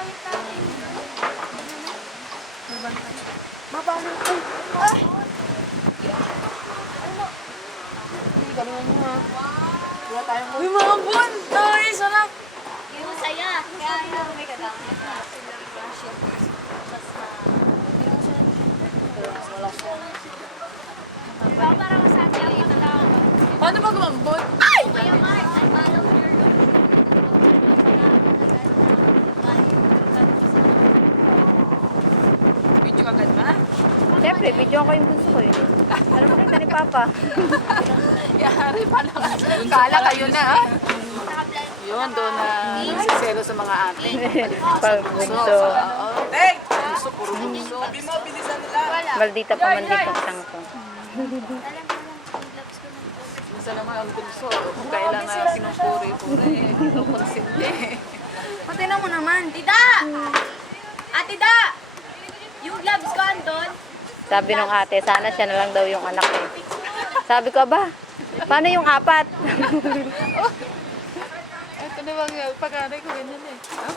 gamit natin. Mabalik ko. Ay! Galingan nyo ha. Wala tayong Uy, mga buwan! Ay, sarap! Yung saya. Kaya yung may kadamit na. Para masabi ang pagkakas. Paano ba gumambot? Ay! Kaya Mark, I follow your Video agad ba? Siyempre, video ko yung bunso ko eh. Alam mo kita ni Papa. Yari, paano ka? Kala kayo na ha? Yun, doon na nagsiselo sa mga ate. Pag bunso. Hey! Bunso, puro bunso. Sabi mo, bilisan nila. Maldita pa maldita isang ko. Minsan naman ang bunso, kung kailan na sinupuri-puri, kinukonsinte. Pati na mo naman. Tida! Ate Da! Yung gloves ko andun. Sabi nung ate, sana siya na lang daw yung anak eh. Sabi ko, ba, paano yung apat? Ito na bang pag-aray ko ganyan eh. Ah,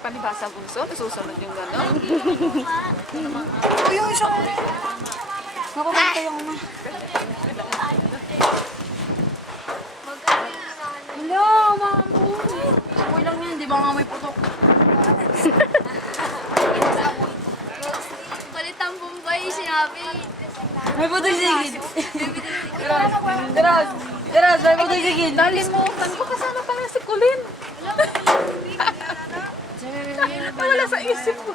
palibasa bunso, nasusunod yung gano'n. Uy, yung isang... Nakabanta yung ama. Hello, ma'am. Okay lang yan, di ba nga may putok? Palit ang Bombay, sinabi. May putok sigid. Deras, may puto sige. Nalimutan ko kasama pala si Colin. Wala sa isip ko.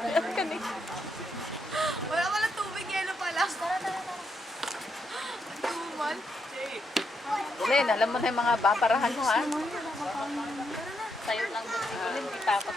Wala tubig, yelo pala. Tumal. Colin, alam mo na yung mga baparahan mo ha? Sa'yo lang doon si Colin, may takot.